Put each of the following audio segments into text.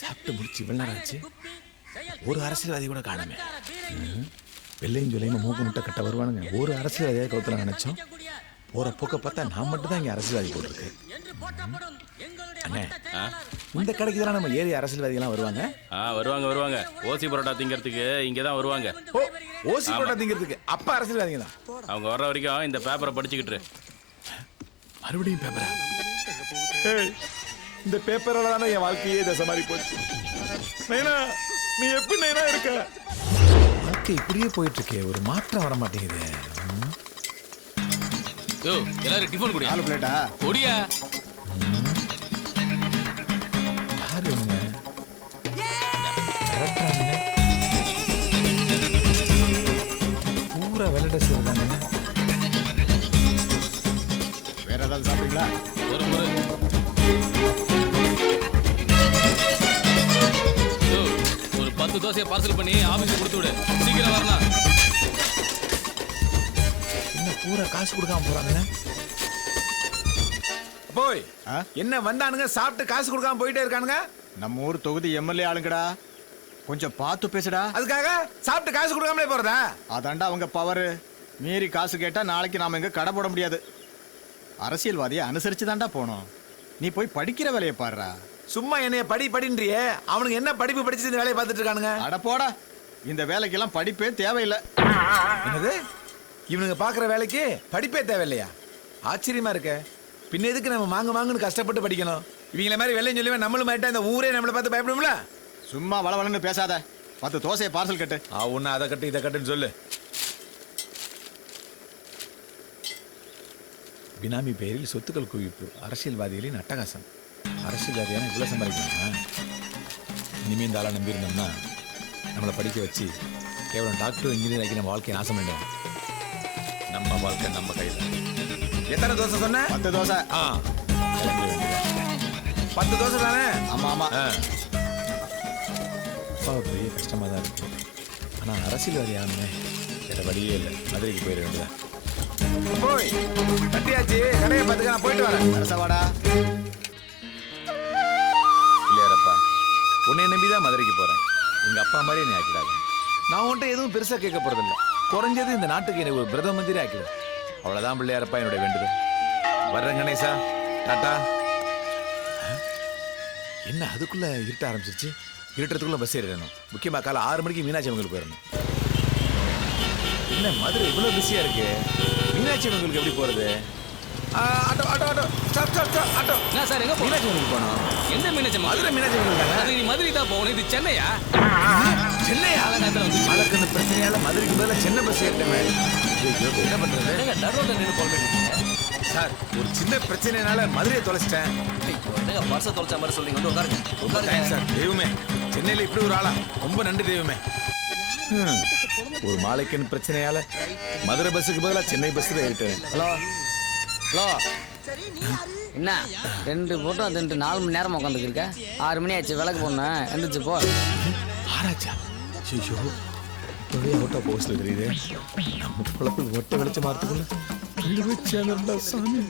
சாப்பிட்டு முடிச்சு இவ்வளவு நேரம் ஆச்சு, ஒரு அரசியல்வாதி கூட காணுமே. வெள்ளையும் சொல்லியுமா மூக்கு முட்டை கட்ட வருவானுங்க. ஒரு அரசியல்வாதியாக கவுத்துல நினைச்சோம். போற போக்க பார்த்தா நான் மட்டும் தான் இங்க அரசியல்வாதி போட்டிருக்கு. அண்ணே, இந்த கடைக்கு தான் நம்ம ஏரியா அரசியல்வாதிகள்லாம் வருவாங்க. வருவாங்க. ஓசி பரோட்டா திங்கிறதுக்கு இங்கே தான் வருவாங்க. ஓசி பரோட்டா திங்கிறதுக்கு அப்ப அரசியல்வாதிங்க தான். அவங்க வர்ற வரைக்கும் இந்த பேப்பரை படிச்சுக்கிட்டு. மறுபடியும் பேப்பரா? இந்த பேப்பரால தானே என் வாழ்க்கையே தசை மாதிரி போச்சு. நைனா, நீ எப்படி நைனா இருக்க? வாழ்க்கை இப்படியே போயிட்டு இருக்கே, ஒரு மாற்றம் வர மாட்டேங்குது. யோ, எல்லாரும் டிஃபன் குடி. 4 பிளேட்டா? குடியா. யாரு இவங்க? பூரா வெள்ளட செய்யறாங்க. வேற ஏதாவது சாப்பிடுறீங்களா? ஒரு முறை ஒரு 10 தோசையை பார்சல் பண்ணி ஆபீஸ்ல கொடுத்து விடு. சீக்கிரம் வரணும். என்ன பூரா காசு கொடுக்காம போறாங்க? போய் என்ன வந்தானுங்க, சாப்பிட்டு காசு கொடுக்காம போயிட்டே இருக்கானுங்க. நம்ம ஊர் தொகுதி எம்எல்ஏ ஆளுங்கடா, கொஞ்சம் பார்த்து பேசுடா. அதுக்காக சாப்பிட்டு காசு கொடுக்காமலே போறதா? அதாண்டா அவங்க பவர். மீறி காசு கேட்டா நாளைக்கு நாம எங்க கடை போட முடியாது. அரசியல்வாதியை அனுசரிச்சு தாண்டா போனோம். நீ போய் படிக்கிற வேலையை பாருடா. சும்மா என்னைய படின்றியே, அவனுக்கு என்ன படிப்பு படிச்சு இந்த வேலையை பார்த்துட்டு இருக்கானுங்க. அட போடா, இந்த வேலைக்கெல்லாம் படிப்பே தேவையில்லை. என்னது, இவனுங்க பாக்குற வேலைக்கு படிப்பே தேவையில்லையா? ஆச்சரியமா இருக்க. பின்ன எதுக்கு நம்ம மாங்குன்னு கஷ்டப்பட்டு படிக்கணும்? இவங்கள மாதிரி வெள்ளையும் சொல்லுவேன் நம்மளும் மாட்டா இந்த ஊரே நம்மளை பார்த்து பயப்படும்ல. சும்மா வளவளன்னு பேசாத. 10 தோசையை பார்சல் கட்டு. ஒன்னு அதை கட்டு இதை கட்டுன்னு சொல்லு. பினாமி பெயரில் சொத்துக்கள் குவிப்பு, அரசியல்வாதிகளின் அட்டகாசம். அரசியல்வாதியான இவ்வளோ சம்பாதிக்கணும். இனிமே இந்த ஆளை நம்பியிருந்தோம்னா நம்மளை படிக்க வச்சு கேவலம் டாக்டர் இன்ஜினியர் ஆக்கி நம்ம வாழ்க்கையை நாசம் பண்ணிடுவோம். நம்ம வாழ்க்கை நம்ம கையில். எத்தனை தோசை சொன்ன? 10 தோசை. 10 தோசை தானே? ஆமா. அப்பா பெரிய கஷ்டமாக தான் இருக்கு. ஆனால் அரசியல்வாதி ஆகணுமே, வேற வழியே இல்லை. மதுரைக்கு போயிட வேண்டியதான். போய் கட்டியாச்சு, கடையை பார்த்துக்க, நான் போயிட்டு வரேன். அரசவாடா இல்லையாரப்பா, உன்னை நம்பிதான் மதுரைக்கு போறேன். எங்க அப்பா மாதிரி என்னை ஆக்கிடாது. நான் உன்ட்ட எதுவும் பெருசா கேட்க போறதில்ல. குறைஞ்சது இந்த நாட்டுக்கு என்னை ஒரு பிரதம மந்திரி ஆக்கிடு. அவ்வளவுதான் பிள்ளையாரப்பா என்னுடைய வேண்டுதல். வர்றேன் கணேசா, டாட்டா. என்ன அதுக்குள்ள இருட்ட ஆரம்பிச்சிருச்சு? இருட்டுறதுக்குள்ள பஸ் ஏறிடணும். முக்கியமா காலை 6 மணிக்கு மீனாட்சி அம்மனுக்கு போயிடணும். என்ன மதுரை இவ்வளவு பிஸியா இருக்கு? மீனாட்சி அம்மனுக்கு எப்படி போறது? Auto auto auto stop auto. நான் சார் எங்க மீனாட்சி அம்மனுக்கு போகணும். எந்த மீனாட்சி? மதுரை மீனாட்சி அம்மன். நீ மதுரை தான் போகணும். இது சென்னையா? சென்னையா? மழக்கு பிரச்சனையால மதுரைக்கு பதிலாக சென்னை பஸ் ஏறிட்டேன். என்ன பண்றது? நடுரோட நின்று கால் பண்ணிருக்கீங்க சார். ஒரு சின்ன பிரச்சனைனால மதுரையை தொலைச்சிட்டேன். பர்ஸை தொலைச்ச மாதிரி சொல்றீங்க. வந்து உட்காருங்க சார். தெய்வமே, சென்னையில இப்படி ஒரு ஆளா? ரொம்ப நன்றி தெய்வமே. ஒரு மாலைக்குன்னு பிரச்சனையால மதுரை பஸ்ஸுக்கு பதிலாக சென்னை பஸ்ல ஏறிட்டேன். ஹலோ என்ன 2 போட்டோ 4 மணி நேரம் உட்காந்துருக்க? 6 மணி ஆச்சு, விளக்கு போடணும். எந்திரிச்சு போ. ஆராய்ச்சா? ஐயோ, இப்பவே ஓட்டோ போஸ்ட்ல தெரியுது. நம்ம குழப்பில் ஒட்ட வெளிச்ச மாறத்துக்குள்ள சாமி.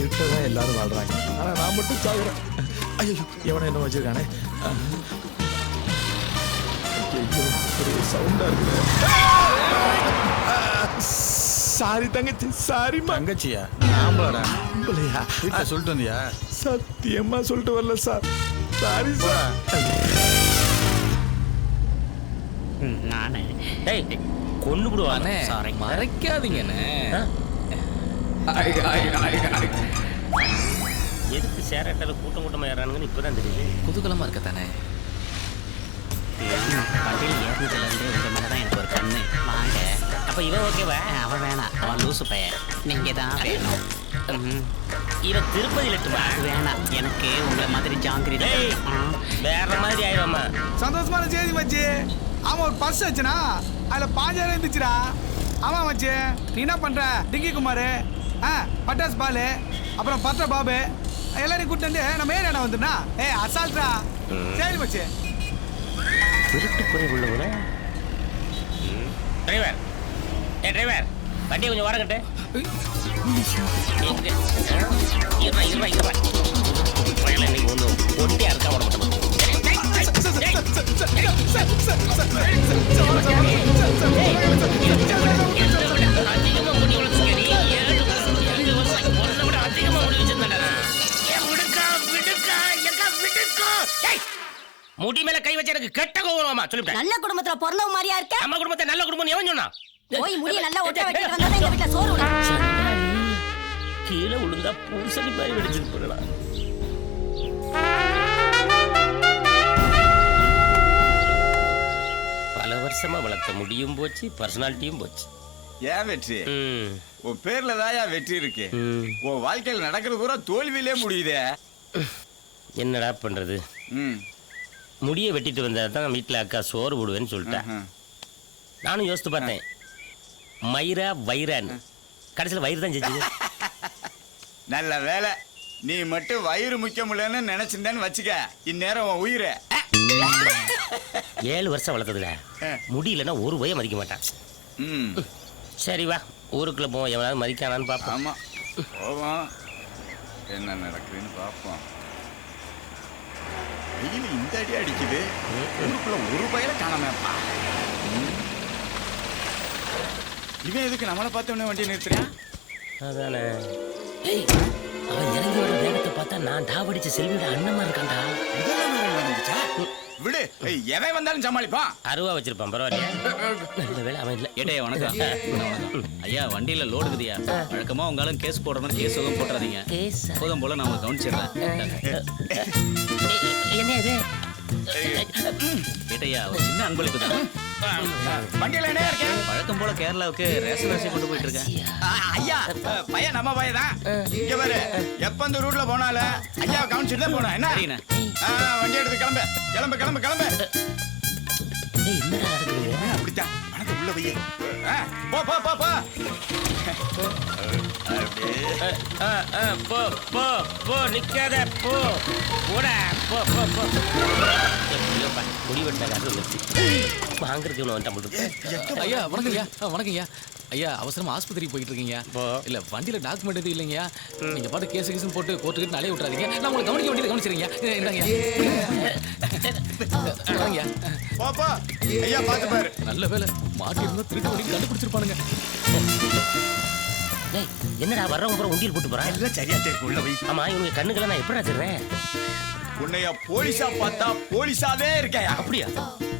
இருட்டதான் எல்லாரும் வாழ்றாங்க, ஆனா நான் மட்டும் சாகுறேன். ஐயோ, எவனை என்ன வச்சிருக்கானே? சவுண்டா இருக்கு. சாரி தங்கச்சி, சாரி. தங்கச்சியா? ஆம்பளையா? வீட்டுல சொல்லிட்டு வந்தியா? சத்தியமா சொல்லிட்டு வரல சார். Sorry sir. நானே கொண்டு விடுவானே. மறைக்காதீங்கண்ணே. எதுக்கு சேரட்டால கூட்டமா ஏறானுங்கன்னு இப்பதான் தெரியுது. குதூகலமா இருக்கத்தானே? வண்டியில் ஏறினதுலேருந்து உங்க மேலதான் எனக்கு ஒரு கண்ணு. வாங்க. அப்ப இவன் ஓகேவா? அவன் வேணாம், அவன் லூசு பையன். நீங்க தான் வேணும். இவன் திருப்பதி லட்டுமா? வேணாம், எனக்கு உங்களை மாதிரி ஜாங்கிரி வேற மாதிரி ஆயிடுவாமா. சந்தோஷமான செய்தி மச்சி. அவன் ஒரு பர்ஸ் வச்சுனா அதுல 5000 இருந்துச்சுடா. ஆமா மச்சி. நீ என்ன பண்ற? டிங்கி குமார், பட்டாஸ் பாலு, அப்புறம் பட்ட பாபு எல்லாரையும் கூட்டு வந்து நம்ம ஏரியாடா வந்துடா. அசால்ட்டா. சரி மச்சி. திருட்டு போய் உள்ளவன டிரைவர், டிரைவர் வண்டியை கொஞ்சம் ஓரங்கட்டு. இருப்பா முடி மேல கை வச்சு எனக்கு கெட்ட கோவமா சொல்லிட்டேன். நல்ல குடும்பத்துல பிறந்தவ மாதிரியா இருக்க? நம்ம குடும்பத்தை நல்ல குடும்பம் எவன் சொன்னா? போய் முடிய நல்லா ஒட்ட வெட்டிட்டு வந்தா இந்த வீட்ல சோறு விடும். கீழே விழுந்தா பூசணி மாதிரி வெடிச்சிட்டு போறா. பல வருஷமா வளர்த்த முடியும் போச்சு, பர்சனாலிட்டியும் போச்சு. ஏன் வெற்றி? உன் பேர்ல தாயா வெற்றி இருக்கு. உன் வாழ்க்கையில் நடக்கிறது பூரா தோல்வியிலே முடியுதே. என்னடா பண்றது? ம். முடியை வெட்டிட்டு வந்தா தான் வீட்டில் அக்கா சோறு போடுவேன்னு சொல்லிட்டேன். நானும் யோசித்து பார்த்தேன், மயிரா வைரான்னு. கடைசியில் வயிறு தான் ஜெயிச்சது. நல்ல வேலை, நீ மட்டும் வயிறு முக்கியம் இல்லைன்னு நினைச்சிருந்தேன்னு வச்சுக்க, இந்நேரம் உன் உயிரை 7 வருஷம் வளர்த்ததுல முடியலன்னா ஒரு வய மதிக்க மாட்டான். ம். சரி வா, ஊருக்குள்ள போவோம், எவனாவது மதிக்கானான்னு பார்ப்போம். ஆமா, போவோம், என்ன நடக்குதுன்னு பார்ப்போம். வெயில் இந்த அடி அடிக்குது, ஊருக்குள்ள ஒரு பயில காணாமப்பா. இவன் எதுக்கு நம்மளை பார்த்தோன்னே வண்டி நிறுத்துறான்? அதானே. ஏய், அவன் இறங்கி வர வேகத்தை பார்த்தா நான் டாவடிச்ச செல்வியோட அண்ணன் மாதிரி இருக்கான்டா. இதெல்லாம் வேற நடந்துச்சா? விடு, எவன் வந்தாலும் சமாளிப்பான். அருவா வச்சிருப்பான், பரவாயில்லையா? நல்ல வேலை அவன் இல்லை. ஏட்டே வணக்கம். ஐயா வண்டியில லோடு இருக்குதுயா. வழக்கமா உங்களும் கேஸ் போடுறதுன்னு கேஸ் எதுவும் போட்டுறாதீங்க. போதும் போல நாம கவனிச்சிடுறேன். என்ன இது? ஏட்டையா ஒரு சின்ன அன்பளிப்பு தான். வண்டியில என்ன இருக்கேன்? வழக்கம் போல கேரளாவுக்கு ரேஷன் அரிசி கொண்டு போயிட்டு இருக்கேன். ஐயா, பையன் நம்ம பையன் தான். இங்க பாரு, எப்ப இந்த ரூட்ல போனாலும் ஐயா கவனிச்சுட்டு தான் போனோம். என்ன சரிண்ணே. வண்டி எடுத்து கிளம்பு கிளம்பு கிளம்பு கிளம்பு. ஏய், என்னடா நடக்குது? அப்படித்தான், பணத்தை உள்ள வையே. போ போ போ போ. போ போ போ, நிக்காத, போ போடா, போ போ போ. எப்படியோப்பா முடிவெட்ட காசு வந்துச்சு. வாங்குறதுக்கு ஒன்று வந்துட்டா மட்டும். ஐயா வணக்கம் ஐயா. வணக்கம் ஐயா. ஐயா அவசரமா ஆஸ்பத்திரிக்கு போயிட்டு இருக்கீங்க. இல்ல வண்டியில டாக்குமெண்ட் எதுவும் இல்லைங்க. நீங்க பாட்டு கேஸ் கேஸ் போட்டு கோர்ட்டுக்கு அலைய விட்டுறாதீங்க. நான் உங்களுக்கு கவனிக்க வேண்டியது கவனிச்சிருங்க. இந்தாங்க. போ போ. ஐயா பாத்து பாரு. நல்ல வேலை, மாட்டி இருந்தா திருட்டு வண்டி கண்டுபிடிச்சிருப்பானுங்க. டேய், என்னடா வர்றவங்க பூரா உண்டியல் போட்டு போறான்? எல்லாம் சரியா இருக்கு, உள்ள வை. ஆமா, இவனுக்கு கண்ணுக்கெல்லாம் நான் எப்படா தருவேன்? உன்னைய போலீஸா பார்த்தா போலீஸாவே இருக்கையா? அப்படியா?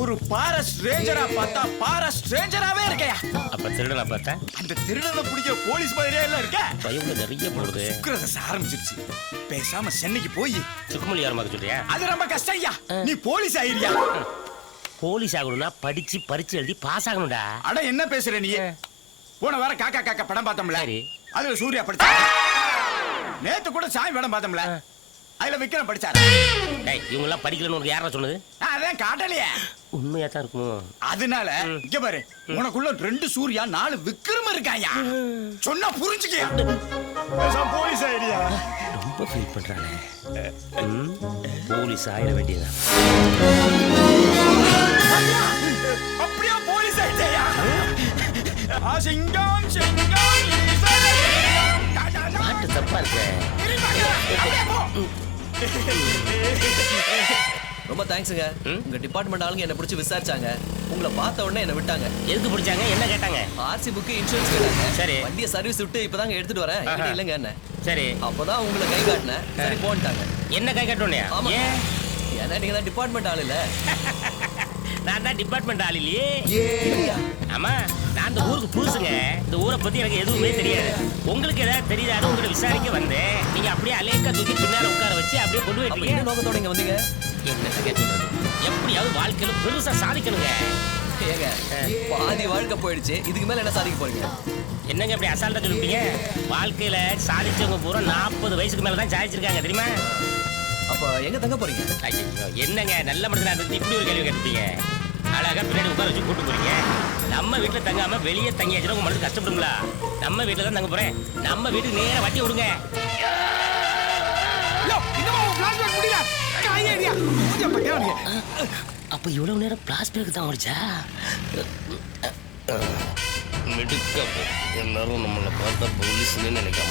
ஒரு ஃபாரஸ்ட் ரேஞ்சரா பார்த்தா ஃபாரஸ்ட் ரேஞ்சராவே இருக்கையா? அப்ப திருடனா பார்த்தா அந்த திருடனை பிடிக்க போலீஸ் மாதிரியே எல்லாம் இருக்க. பயவுல நிறைய போடுது. சுக்கிரதசை ஆரம்பிச்சிருச்சு. பேசாம சென்னைக்கு போய் சுக்குமொழி யாரமாக சொல்றியா? அது ரொம்ப கஷ்டம் ஐயா. நீ போலீஸ் ஆயிரியா? போலீஸ் ஆகணும்னா படிச்சு பரிச்சு எழுதி பாஸ் ஆகணும்டா. அட என்ன பேசுற நீ? போன வாரம் காக்கா காக்கா படம் பார்த்தோம்ல, சரி. அதுல சூர்யா படிச்சா. நேத்து கூட சாமி படம் பார்த்தோம்ல, அதுல விக்ரம் படிச்சாரு. டேய், இவங்க எல்லாம் படிக்கலன்னு உனக்கு யாரா சொன்னது? அதான் காட்டலையே. உண்மையா தான் இருக்குமோ? அதனால இங்க பாரு, உனக்குள்ள 2 சூர்யா 4 விக்ரம் இருக்காயா. சொன்னா புரிஞ்சுக்கியா? போலீஸ் ஆயிரியா? ரொம்ப ஃபீல் பண்றானே. போலீஸ் ஆயிட வேண்டியதான். அப்படியே போலீஸ் ஆயிட்டேயா? சிங்கம் சிங்கம் பாட்டு தப்பா இருக்கு. ரொம்ப தேங்க்ஸுங்க. உங்க டிபார்ட்மெண்ட் ஆளுங்க என்ன பிடிச்சி விசாரிச்சாங்க. உங்களை பார்த்த உடனே என்ன விட்டாங்க. எதுக்கு பிடிச்சாங்க? என்ன கேட்டாங்க? ஆர்சி புக்கு, இன்சூரன்ஸ் கேட்டாங்க. சரி. வண்டியை சர்வீஸ் விட்டு இப்பதாங்க எடுத்துட்டு வரேன். என்கிட்ட இல்லைங்க என்ன. சரி. அப்பதான் உங்களை கை காட்டினேன். சரி போன்ட்டாங்க. என்ன கை காட்டோன்னே? ஆமா. ஏன்? ஏன்னா நீங்க தான் டிபார்ட்மெண்ட் ஆள் இல்ல. நான் தான் டிபார்ட்மெண்ட் ஆள் இல்லையே. ஆமா, நான் இந்த ஊருக்கு புதுசுங்க. இந்த ஊரை பத்தி எனக்கு எதுவுமே தெரியாது. உங்களுக்கு ஏதாவது தெரியாது உங்களை விசாரிக்க வந்தேன். நீங்க அப்படியே அலேக்கா தூக்கி பின்னால உட்கார வச்சு அப்படியே கொண்டு அப்ப போயிட்டீங்க. என்ன நோக்கத்தோட இங்க வந்தீங்க? என்ன சொல்றது? எப்படியாவது வாழ்க்கையில பெருசா சாதிக்கணுங்க. ஏங்க பாதி வாழ்க்கை போயிடுச்சு, இதுக்கு மேல என்ன சாதிக்க போறீங்க? என்னங்க இப்படி அசால்ட்டா சொல்லிட்டீங்க? வாழ்க்கையில சாதிச்சவங்க பூரா 40 வயசுக்கு மேல தான் சாதிச்சிருக்காங்க, தெரியுமா? அப்ப எங்க தங்க போறீங்க? ஐயோ, என்னங்க நல்ல மனுஷனா இருந்து இப்படி ஒரு கேள்வி கேட்டீங்க. அழகா பின்னாடி உட்கார வச்சு கூட்டு போறீங்க. நம்ம வீட்டுல தங்காம வெளியே தங்கியாச்சுன்னா உங்க மனசு கஷ்டப்படுங்களா? நம்ம வீட்டுல தான் தங்க போறேன். நம்ம வீட்டுக்கு நேரா வட்டி விடுங்க. அப்ப இவ்வளவு நேரம் பிளாஸ்டிக் தான் ஓடிச்சா? எல்லாரும் நம்மளை பார்த்தா போலீஸ்ன்னு நினைக்காம